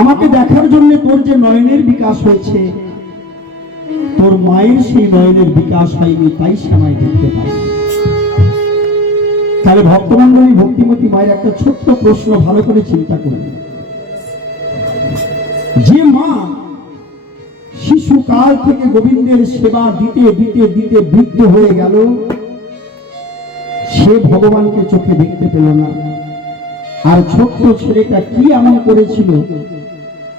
আমাকে দেখার জন্য তোর যে নয়নের বিকাশ হয়েছে, তোর মায়ের সেই নয়নের বিকাশ হয়নি, তাই সে আমায় দেখতে পাই। তাহলে ভক্তমণ্ডলী, ভক্তিমতী মায়ের একটা ছোট্ট প্রশ্ন ভালো করে চিন্তা করবে। যে মা শিশুকাল থেকে গোবিন্দের সেবা দিতে দিতে দিতে বৃদ্ধ হয়ে গেল, সে ভগবানকে চোখে দেখতে পেল না। আর ছোট্ট ছেলেটা কি এমন করেছিল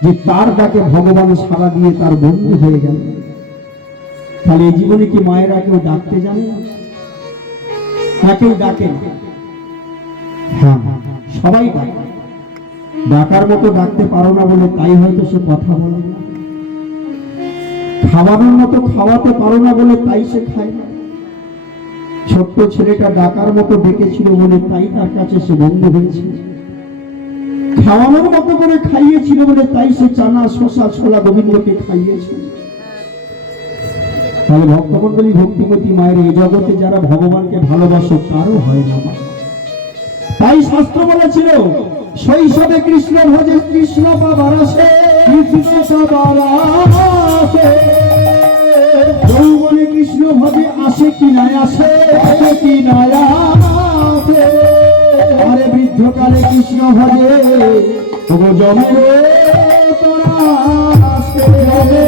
যে তার ডাকে ভগবান সাড়া দিয়ে তার বন্ধু হয়ে গেল? তাহলে এই জীবনে কি মায়েরা কেউ ডাকতে জানে না? কেউ ডাকে না? হ্যাঁ, সবাই ডাকে। ডাকার মতো ডাকতে পারো না বলে তাই হয়তো সে কথা বলে না। খাওয়ানোর মতো খাওয়াতে পারো না বলে তাই সে খায় না। ছোট্ট ছেলেটা ডাকার মতো ডেকেছিল বলে তাই তার কাছে সে বন্ধু হয়েছে। খাওয়ানোর মতো করে খাইয়েছিল বলে তাই সে চানা শশা ছোলা গোবিন্দকে খাইয়েছে। তাহলে ভক্তমণ্ডলী, ভক্তিমতী মায়ের এই জগতে যারা ভগবানকে ভালোবাসো তারও হয় না। তাই শাস্ত্র বলেছিল, শৈশবে কৃষ্ণ ভজে কৃষ্ণ পাবার আসে, কৃষ্ণ পাবার আসে। যৌবনে কৃষ্ণ ভজে আসে কি না আসে, আসে কি না আসে। আরে বৃদ্ধকালে কৃষ্ণ ভজে তবু জমে তোরা আসে, জমে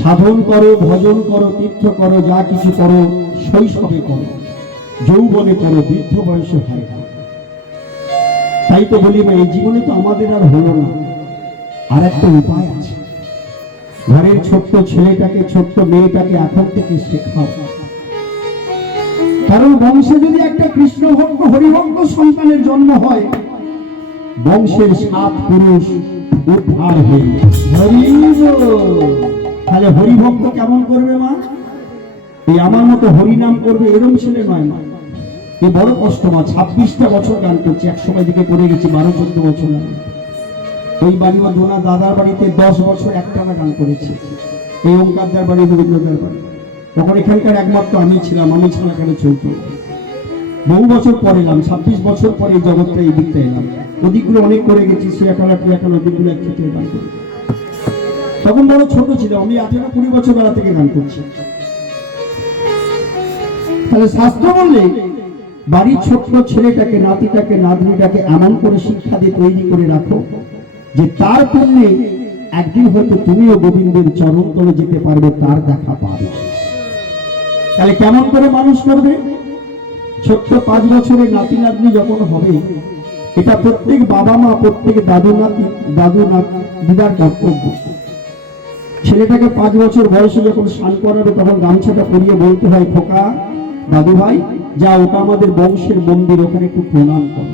সাধন করো, ভজন করো, তীর্থ করো, যা কিছু করো শৈশবে করো, যৌবনে করো, বৃদ্ধ বয়সে হয় না। তাই তো বলি এই জীবনে তো আমাদের আর হলো না, আর একটা উপায় আছে। ঘরের ছোট্ট ছেলেটাকে, ছোট্ট মেয়েটাকে এখন থেকে শেখাও। কারণ বংশে যদি একটা কৃষ্ণ ভক্ত হরিভক্ত সন্তানের জন্ম হয়, বংশের 7 পুরুষ উদ্ধার হয়ে তাহলে হরিভক্ত কেমন করবে মা? এই আমার মতো হরিনাম করবে এরকম ছেলে নয় মা। এ বড় কষ্ট মা। 26টা বছর গান করছে, এক সময় দিকে করে গেছি 12-14 বছর আগে। ওই বাড়ি বা দোনা দাদার বাড়িতে 10 বছর একটানা গান করেছে। এই ওঙ্কারদার বাড়ি, রবীন্দ্রদার বাড়ি, তখন এখানকার একমাত্র আমি ছিলাম। আমি ছাড়া কেন চলত? বহু বছর পরে এলাম, 26 বছর পরে এই জগৎটা এই দিকটা এলাম। ওদিকগুলো অনেক করে গেছি, শ্রেয়াখালা টিয়াখালা ওদিকগুলো একসাথে গান করি। তখন বড় ছোট ছিল, আমি 18-20 বছর বেলা থেকে গান করছি। তাহলে শাস্ত্র বললে বাড়ির ছোট্ট ছেলেটাকে, নাতিটাকে, নাতনিটাকে এমন করে শিক্ষা দিয়ে তৈরি করে রাখো যে তার পুণ্যে একদিন হয়তো তুমিও গোবিন্দের চরণ তলে যেতে পারবে, তার দেখা পাবে। তাহলে কেমন করে মানুষ করবে? ছোট্ট 5 বছরের নাতি নাতনি যখন হবে, এটা প্রত্যেক বাবা মা, প্রত্যেক দাদু দিদার কর্তব্য। ছেলেটাকে 5 বছর বয়সে যখন স্নান করাবে, তখন গামছাটা পরিয়ে বলতে হয়, খোকা, দাদু ভাই যা, ওটা আমাদের বংশের মন্দির, ওখানে একটু প্রণাম করো।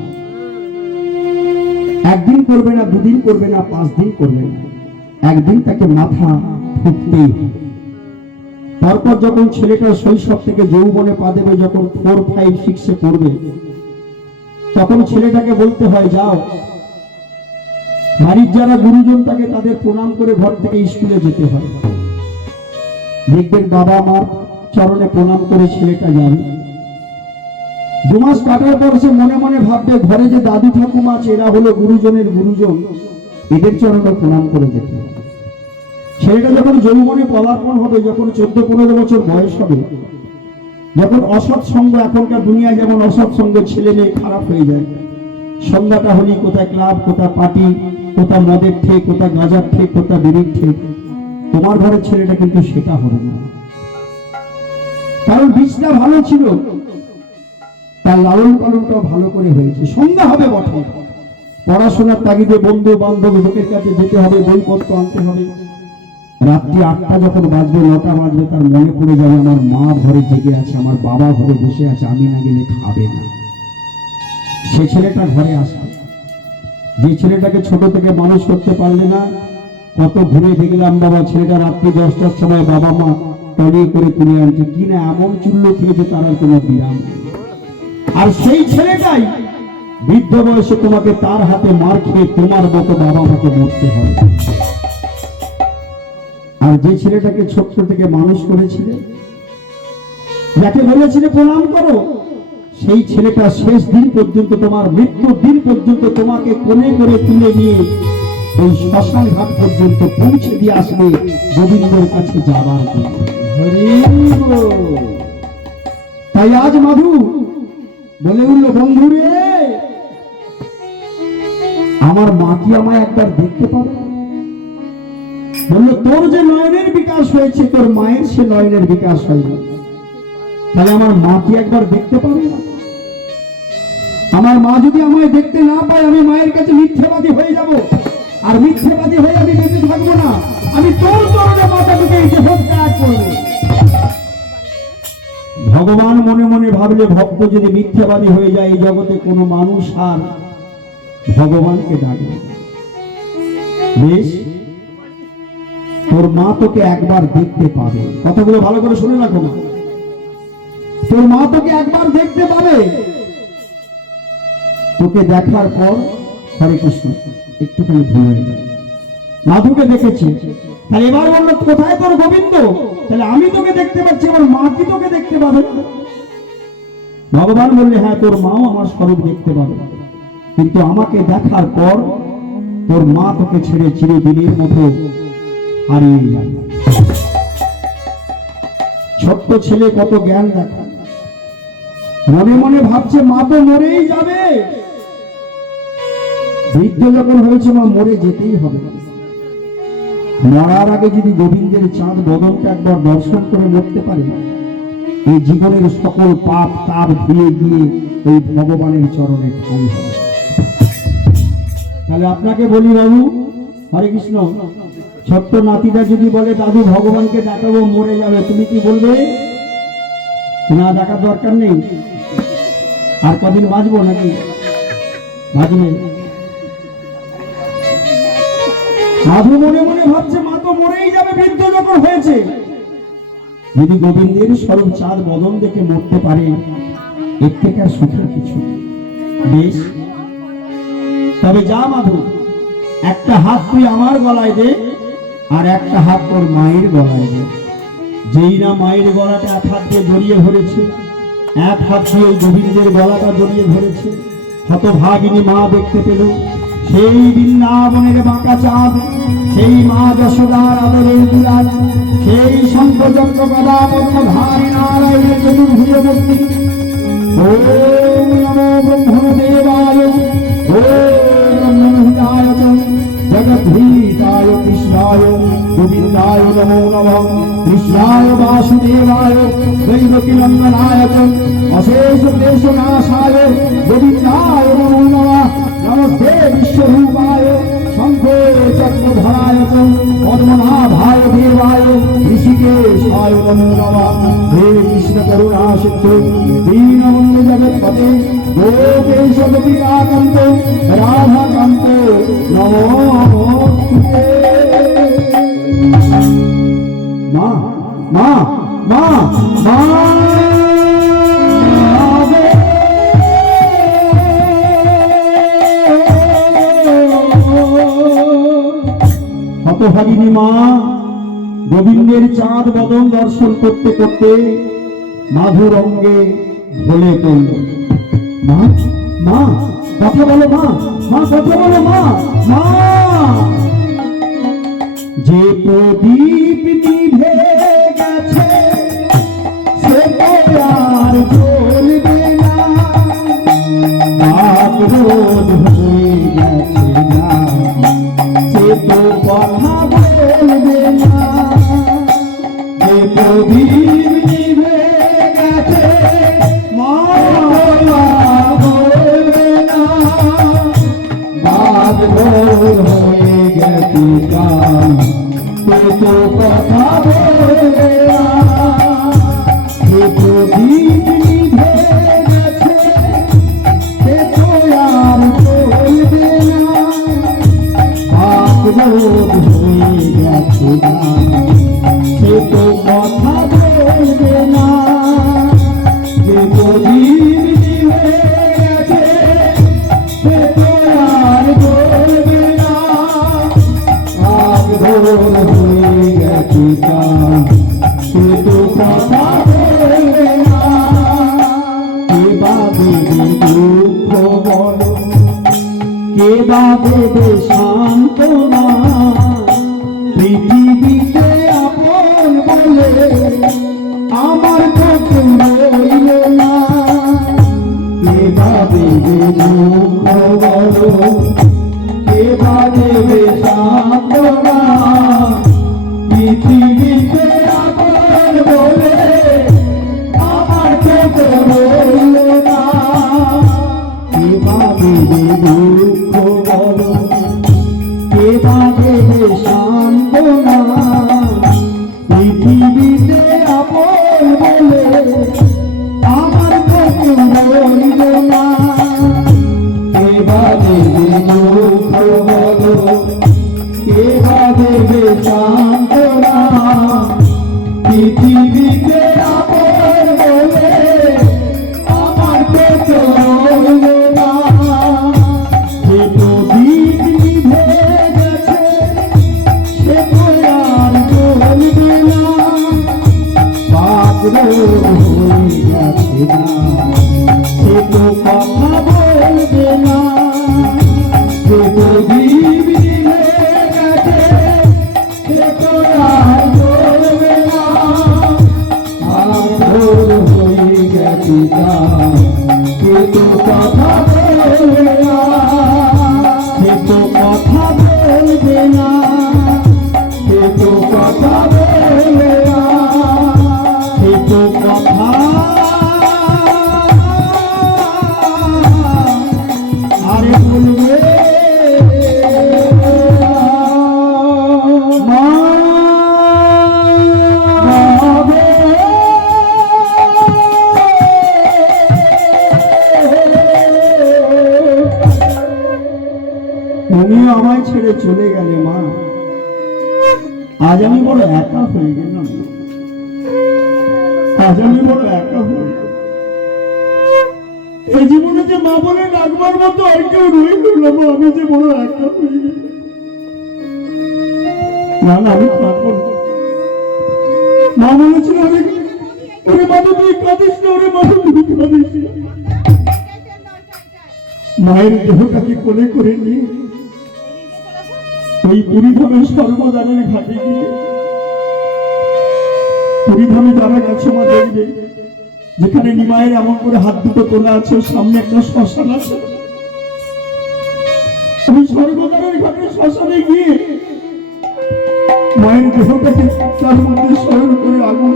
একদিন করবে না, 2 দিন করবে না, 5 দিন করবে না, একদিন তাকে মাথা ঠুকতেই হবে। তারপর যখন ছেলেটা শৈশব থেকে যৌবনে পা দেবে, যখন 4, 5, 6-এ পড়বে, তখন ছেলেটাকে বলতে হয়, যাও বাড়ির যারা গুরুজন থাকে তাদের প্রণাম করে ঘর থেকে স্কুলে যেতে হয়। দেখবেন বাবা মার চরণে প্রণাম করে ছেলেটা যাবে। 2 মাস কাটার পর সে মনে মনে ভাববে, ঘরে যে দাদু ঠাকুমা আছে এরা হলো গুরুজনের গুরুজন, এদের চরণে প্রণাম করে যেতে হবে। ছেলেটা যখন যৌবনে পদার্পণ হবে, যখন 14-15 বছর বয়স হবে, যখন অসৎ সঙ্গ, এখনকার দুনিয়ায় যেমন অসৎ সঙ্গ ছেলে মেয়ে খারাপ হয়ে যায়, সন্ধ্যাটা হলি কোথায় ক্লাব, কোথায় পার্টি, কোথায় মদের ঠেক, কোথায় গাঁজার ঠেক, কোথায় বিড়ির ঠেক। তোমার ঘরের ছেলেটা কিন্তু সেটা হবে না। কারণ বীজটা ভালো ছিল, তার লালন পালনটাও ভালো করে হয়েছে। সন্ধ্যা হবে বটে, পড়াশোনার তাগিদে বন্ধু বান্ধব লোকের কাছে যেতে হবে, বইপত্র আনতে হবে। রাত্রি 8টা যখন বাজবে, 9টা বাজবে, তার মনে পড়ে যাবে আমার মা ঘরে জেগে আছে, আমার বাবা ঘরে বসে আছে, আমি না গেলে খাবে না। সে ছেলেটা ঘরে আসে। যে ছেলেটাকে ছোট থেকে মানুষ করতে পারলে না, কত ঘুরে দেখলাম বাবা, ছেলেটা রাত্রি 10টার সময় বাবা মা টলিয়ে করে তুলে আনছে, কিনা এমন চুল্লো খেয়েছে তার আর কোনো বিরাম নেই। আর সেই ছেলেটাই বৃদ্ধ বয়সে তোমাকে তার হাতে মার খেয়ে তোমার মতো বাবা মাকে মরতে হয়। আর যে ছেলেটাকে ছোট্ট থেকে মানুষ করেছিলে, যাকে বলেছিলে প্রণাম করো, সেই ছেলেটা শেষ দিন পর্যন্ত, তোমার মৃত্যুর দিন পর্যন্ত তোমাকে কোলে করে তুলে নিয়ে ওই শ্মশান ঘাট পর্যন্ত পৌঁছে দিয়ে আসবে গোবিন্দের কাছে যাবার জন্য। তাই আজ মাধু বলে উঠল, বন্ধু রে, আমার মা কি আমায় একবার দেখতে পাবে? বললো, তোর যে নয়নের বিকাশ হয়েছে, তোর মায়ের সে নয়নের বিকাশ হয়নি, তাহলে আমার মা কি একবার দেখতে পাবে না? আমার মা যদি আমায় দেখতে না পায়, আমি মায়ের কাছে মিথ্যাবাদী হয়ে যাব, আর মিথ্যাবাদী হয়ে আমি বেঁচে থাকবো না। আমি তোর চরণে মাথা ঢুকে এই দেহ ত্যাগ করবো। ভগবান মনে মনে ভাবলে, ভক্ত যদি মিথ্যাবাদী হয়ে যায়, এই জগতে কোনো মানুষ আর ভগবানকে ডাকবে। বেশ, তোর মা তোকে একবার দেখতে পাবে। কথাগুলো ভালো করে শুনে রাখো না। তোর মা তোকে একবার দেখতে পাবে। তোকে দেখার পর, হরে কৃষ্ণ, একটুখানি ভুল হয়ে গেল, মাধুকে দেখেছি, তাহলে এবার বললো, কোথায় তোর গোবিন্দ? তাহলে আমি তোকে দেখতে পাচ্ছি, আমার মা কি তোকে দেখতে পাবে? ভগবান বললে, হ্যাঁ, তোর মাও আমার স্বরূপ দেখতে পাবে, কিন্তু আমাকে দেখার পর তোর মা তোকে ছেড়ে চিরদিনের মতো হারিয়ে যাবে। ছোট্ট ছেলে কত জ্ঞান দেখায়, মনে মনে ভাবছে মা তো মরেই যাবে। বৃদ্ধ যখন হয়েছে, মা মরে যেতেই হবে। মরার আগে যদি গোবিন্দের চাঁদ বদনটা একবার দর্শন করে মরতে পারে, এই জীবনের সকল পাপ তাপ ধুয়ে গিয়ে ওই ভগবানের চরণে ঠাঁই হবে। তাহলে আপনাকে বলি বাবু, হরে কৃষ্ণ, ছোট্ট নাতিটা যদি বলে, দাদু ভগবানকে দেখাবো, মরে যাবে, তুমি কি বলবে? না, দেখার দরকার নেই, আর কদিন বাঁচবো নাকি? বাঁচবে। মাধু মনে মনে ভাবছে, মা তো মরেই যাবে, বৃদ্ধ যখন হয়েছে। যদি গোবিন্দের স্বরূপ চাঁদ বদন দেখে মরতে পারে, এর থেকে আর সুখের কিছু। বেশ, তবে যা মাধু, একটা হাত তুই আমার গলায় দে, আর একটা হাত তোর মায়ের গলায় দে। যেই না মায়ের গলাটা এক হাত দিয়ে জড়িয়ে ধরেছে, এক হাত দিয়ে গোবিন্দের গলাটা জড়িয়ে ধরেছে, হতভাগিনী মা দেখতে পেল সেই বৃন্দাবনের বাঁকা চাঁদ, সেই মা যশোদার আদরের দুলাল, সেই শঙ্খচক্র গদা পদ্মধারী নারায়ণের চতুর্ভুজমূর্তি। ওম নমো ব্রহ্মদেবায়, ওম ব্রহ্মহিতায় চ জগদ্ভীতায় কৃষ্ণায় গোবিন্দায় নমো নমঃ। কৃষ্ণায় বাসুদেবায় দৈবকীনন্দনায় চ অশেষ ক্লেশনাশায় গোবিন্দায় নমো নমঃ। নমস্তে বিশ্বরূপায় শঙ্খ চক্রধরায় চ পদ্মনাভায় দেবায় ঋষিকেশায় নমো নমঃ। হে কৃষ্ণ করুণা সিন্ধু দীনবন্ধু জগৎপতে গোপেশ গোপিকাকান্ত রাধাকান্ত নমস্তুতে। মা মা মা মা হতভাগিনী মা গোবিন্দের চাঁদ বদন দর্শন করতে করতে মাধুর অঙ্গে ঢলে পড়ল। মা মা কথা বলো, মা মা কথা বলো, মা মা। যে প্রদীপ নিভে গেছে, সে তো আর জ্বলবে না, রাত রোদ হয়ে গেছে না, সে তো কথা বলবে না। যে প্রদীপ নিভে গেছে, মা বলবে না, রাত রোদ হয়ে গেছে না, সে তো কথা বলবে না। যে প্রদীপ নিভে গেছে, সে তো আর বলবে না, রোদ হয়ে গেছে না, সে তো কথা বলবে না। যে প্রদীপ নিভে গেছে, সে তো আর বলবে না, রোদ হয়ে গেছে দেবে সান্ত্বনা, পৃথিবীতে আপন বলে আমার তো কেউ রইল না। কে বা দেবে দুঃখ বড়, কে বা দেবে সান্ত্বনা, পৃথিবীতে আপন বলে আমার তো কেউ রইল না। কে বা দেবে দুঃখ বড়, কে বা দেবে সান্ত্বনা, পৃথিবীতে আপন বলে আমার তো কেউ রইল না। কে বা দেবে দুঃখ বড়, কে বা দেবে সান্ত্বনা, পৃথিবীতে আপন বলে আমার তো কেউ রইল না। যে প্রদীপ নিভে গেছে সে তো আর জ্বলবে না, পাগল হয়ে গেছে না সে তো কথা বলবে না। যে প্রদীপ নিভে গেছে সে তো আর জ্বলবে না, পাগল হয়ে গেছে না সে তো কথা বলবে না। সে তো কথা বলবে না, সে তো কথা বলবে না, সে তো কথা আরে বলবে না। তুমিও আমায় ছেড়ে চলে গেলে মা, আজ আমি বড় একা হয়ে গেলাম, আজ আমি বড় একা হয়ে গেলাম। এই জীবনে যে মা বলে ডাকবার মতো আর কেউ রইল না, আমি যে বড় একা হয়ে গেলাম। না না, আমি থাকবো না। মা বলেছিল ওরে মাধু তুই কাঁদিস না, ওরে মাধু তুই কাঁদিস না। মায়ের দেহটাকে কোলে করে নিয়ে ওই পুরীধামের সর্বদানের ঘাটে গিয়ে, পুরীধামে যারা গেছে মা দেখবে যেখানে নিমায়ের এমন করে হাত দুটো তোলা আছে, সামনে একটা শ্মশান আছে। ওই সর্বদানের ঘাটে শ্মশানে গিয়ে মায়ের দেহটাকে তার মধ্যে স্মরণ করে আগুন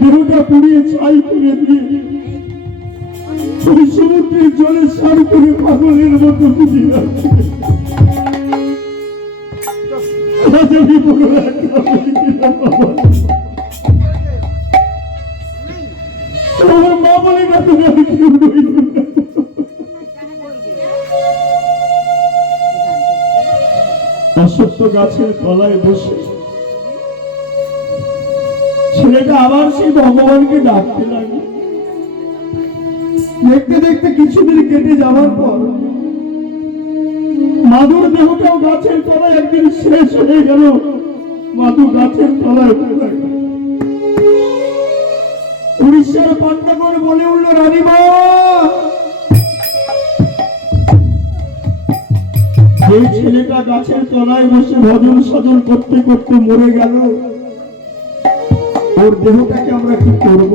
দেহটা পুড়িয়ে ছাই করে দিয়ে ওই সমুদ্রের জলে স্নান করে পাগলের মতো ডুবে যাচ্ছে। আমার মা বলে না তুমি আমি কেউ রইল না। অশ্বত্থ গাছের তলায় বসে ছেলেটা আবার সেই ভগবানকে ডাকতে লাগে। দেখতে দেখতে কিছুদিন কেটে যাওয়ার পর মাধুর দেহটাও গাছের তলায় একদিন শেষ হয়ে গেল। মাধু গাছের তলায় উড়িষ্যার পান্ডাগর বলে উঠল, রানীমা এই ছেলেটা গাছের তলায় বসে ভজন সাধন করতে করতে মরে গেল, ওর দেহটাকে আমরা কি করব?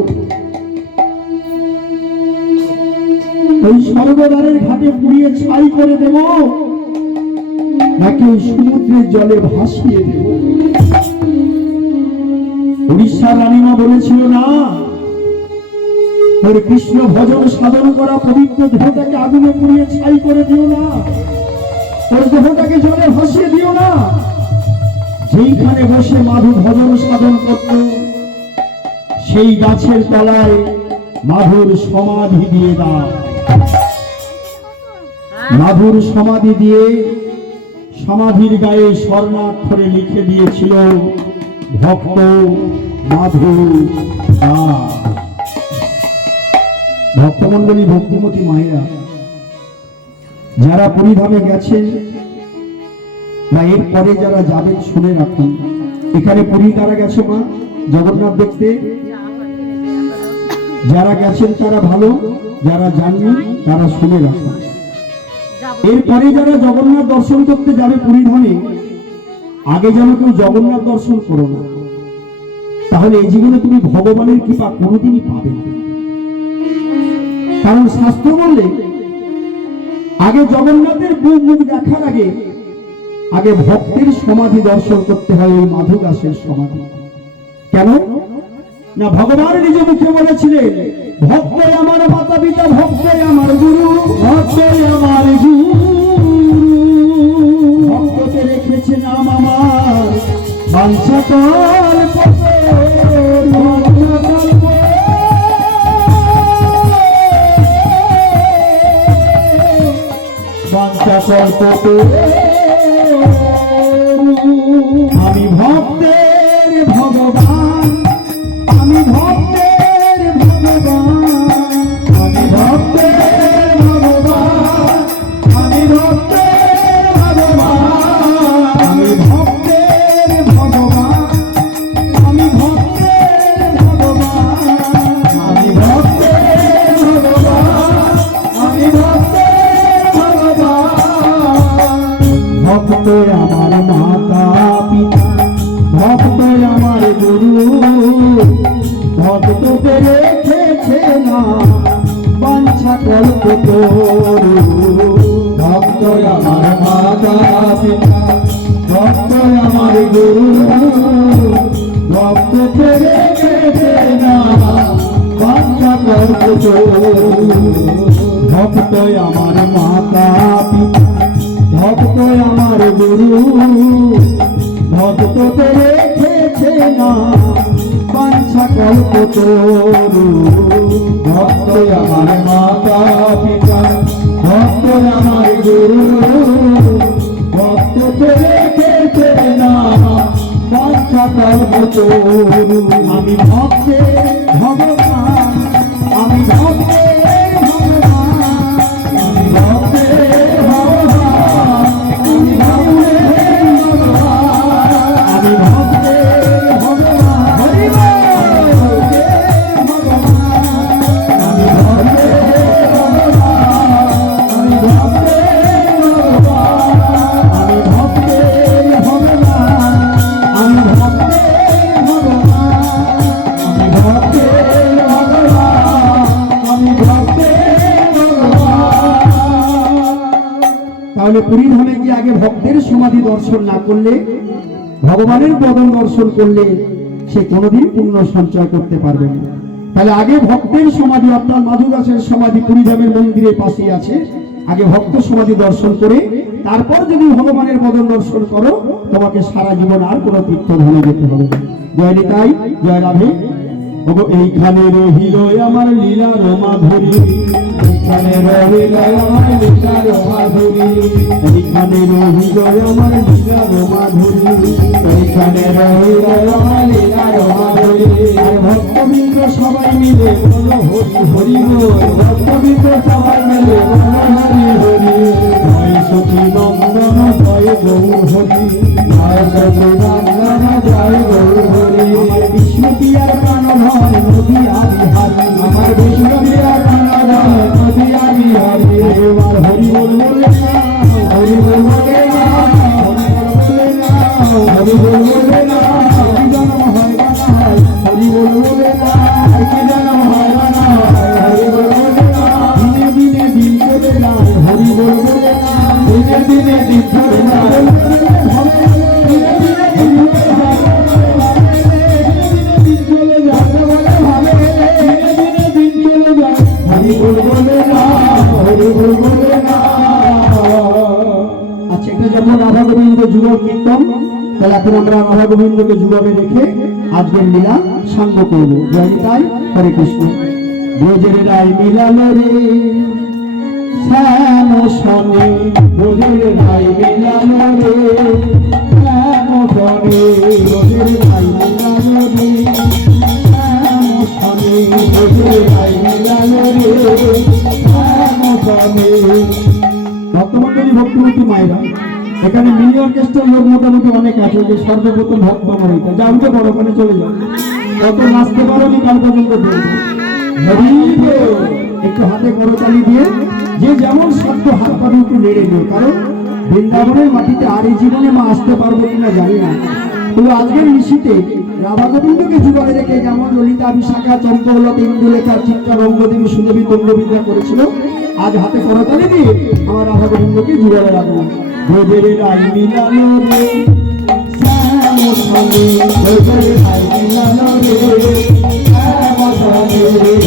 ওই সর্বদানের ঘাটে পুড়িয়ে ছাই করে দেব নাকি ওই সমুদ্রের জলে ভাসিয়ে দেব? উড়িষ্যার রানীমা বলেছিল, না, ওর কৃষ্ণ ভজন সাধন করা পবিত্র দেহটাকে আগুনে পুড়িয়ে ছাই করে দিও না, ওর দেহটাকে জলে ভাসিয়ে দিও না। যেইখানে বসে মাধু ভজন সাধন করত সেই গাছের তলায় মাধুর সমাধি দিয়ে দাও। মাধুর সমাধি দিয়ে সমাধির গায়ে স্বর্ণাক্ষরে লিখে দিয়েছিল ভক্ত মাধু দাস। ভক্তমন্ডলী, ভক্তিমতী মায়েরা, যারা পুরীধামে গেছেন বা এর পরে যারা যাবেন শুনে রাখুন। এখানে পুরী কারা গেছে মা জগন্নাথ দেখতে? যারা গেছেন তারা ভালো, যারা জাননি তারা শুনে রাখুন। এরপরে যারা জগন্নাথ দর্শন করতে যাবে পুরী ধামে, আগে যেন কেউ জগন্নাথ দর্শন করো না, তাহলে এই জীবনে তুমি ভগবানের কৃপা কোনোদিনই পাবে না। কারণ শাস্ত্র বললে আগে জগন্নাথের মুখ দেখার আগে ভক্তের সমাধি দর্শন করতে হয়, ওই মাধু দাসের সমাধি। কেন না, ভগবান নিজ মুখে বলেছিলেন, ভক্ত আমার মাতা পিতা, ভক্ত আমার গুরু, ভক্ত আমার গুরু, ভক্তকে রেখেছে নাম আমার, বাঞ্ছা কল্প বাঞ্ছা কল্প। আমি ভক্তের ভগবান, আমি ভক্তের ভগবান, আমি ভক্তের ভগবান, আমি ভক্তের ভগবান, আমি ভক্তের ভগবান, আমি ভক্তের ভগবান, আমি ভক্তের ভগবান, আমি ভক্তের ভগবান। ভক্ত আমার মাতা পিতা, ভক্ত আমার গুরু, ভক্তকে রেখেছে না বাঞ্ছা কল্প তরু। ভক্ত আমার মাতা পিতা, ভক্ত আমার গুরু, ভক্তকে রেখেছে না বাঞ্ছা কল্প তরু। ভক্ত আমার মাতা পিতা, ভক্ত আমার গুরু, ভক্তকে রেখেছে না বাঞ্ছা কল্প তরু। ভক্ত আমার মাতা পিতা, ভক্ত আমার গুরু, ভক্তকে রেখেছে না বাঞ্ছা কল্প তরু। আমি ভক্তের ভগবান, আমি ভক্তের ভগবান, আমি ভক্তের ভগবান, আমি ভক্তের ভগবান, আমি ভক্তের ভগবান, হরি আমি ভক্তের ভগবান, আমি ভক্তের ভগবান, আমি ভক্তের ভগবান, আমি ভক্তের ভগবান, আমি ভক্তের ভগবান, আমি ভক্তের ভগবান। তাহলে পুরী ধামে গিয়ে আগে ভক্তের সমাধি দর্শন না করলে, ভগবানের বদন দর্শন করলে সে কোনোদিন পুণ্য সঞ্চয় করতে পারবে না। তাহলে আগে ভক্তের সমাধি, অর্থাৎ মাধু দাসের সমাধি পুরী ধামের মন্দিরের পাশেই আছে, আগে ভক্ত সমাধি দর্শন করে তারপর যদি ভগবানের বদন দর্শন করো, তোমাকে সারা জীবন আর কোনো তীর্থধামে যেতে হবে না। জয় নিতাই, জয় রাধে। এইখানে রহিল আমার লীলার মাধুরী, এইখানে রহিল আমার লীলার মাধুরী, এইখানে রহিল আমার লীলার মাধুরী, এইখানে রহিল আমার লীলার মাধুরী। আর ভক্তবৃন্দ সবাই মিলে বলো হরি হরি বল, ভক্তবৃন্দ সবাই মিলে বলো হরি হরি। জয় সতী নন্দন জয় গৌর হরি, জয় সতী নন্দন জয় গৌর হরি। আমার বিষ্ণু পিয়ার প্রাণধন নদী আদি হারি, আমার বিষ্ণু পিয়ার প্রাণধন নদী আদি হারি। এবার হরি বল বলে না, হরি বল বলে না, হরি বল বলে না, কি জন্ম হয় না হয়, হরি বল বলে না, কি জন্ম হয় না হয়, হরি বল বলে না। দিনে দিনে দিন চলে যায়, হরি বল বলে না, দিনে দিনে দিন চলে যায়, দিনে দিনে দিন চলে যায়, দিন চলে যায়, দিনে দিনে দিন চলে যায়, হরি বল বলে না, হরি বল বলে না। আচ্ছা, এটা যেমন রাধা গোবিন্দ যুগল কীর্তন, তাহলে এখন আমরা রাধা গোবিন্দকে যুগলে রেখে আজকের লীলা সাঙ্গ করব। জয় নিতাই, হরে কৃষ্ণ। ব্রজের রায় মিলালো রে শ্যাম শনি, ব্রজের রায় মিলালো রে শ্যাম শনি, ব্রজের রায় মিলালো রে শ্যাম শনি, ব্রজের রায় মিলালো রে শ্যাম শনি। ভক্তমন্ডলী, ভক্তিমতী মায়েরা, এখানে মিনি অর্কেস্ট্রার লোক মোটামুটি অনেক আছে, যে সর্বপ্রথম ভক্ত আমার এটা যা উঠে বড়, ওখানে চলে যাও, কত নাচতে পারো আমি কাল পর্যন্ত দেখবো। একটু হাতে করতালি দিয়ে যে যেমন সাধ্য হাত পা একটু নেড়ে নিও, কারণ বৃন্দাবনের মাটিতে আর এই জীবনে মা আসতে পারবো কিনা জানি না। কিন্তু আজকের নিশীতে রাধা গোবিন্দকে যুগলে রেখে যেমন ললিতা বিশাখা চন্দ্রলতা ইন্দুলেখা চিত্রা রঙ্গদেবী সুদেবী তন্দ্রবিদ্যা করেছিল, আজ হাতে করতালি দিয়ে আমার রাধা গোবিন্দকে যুগলে রাখবো। ভোজের রাই মিলানো রে শ্যাম স্বামী, ভোজের রাই মিলানো রে শ্যাম স্বামী।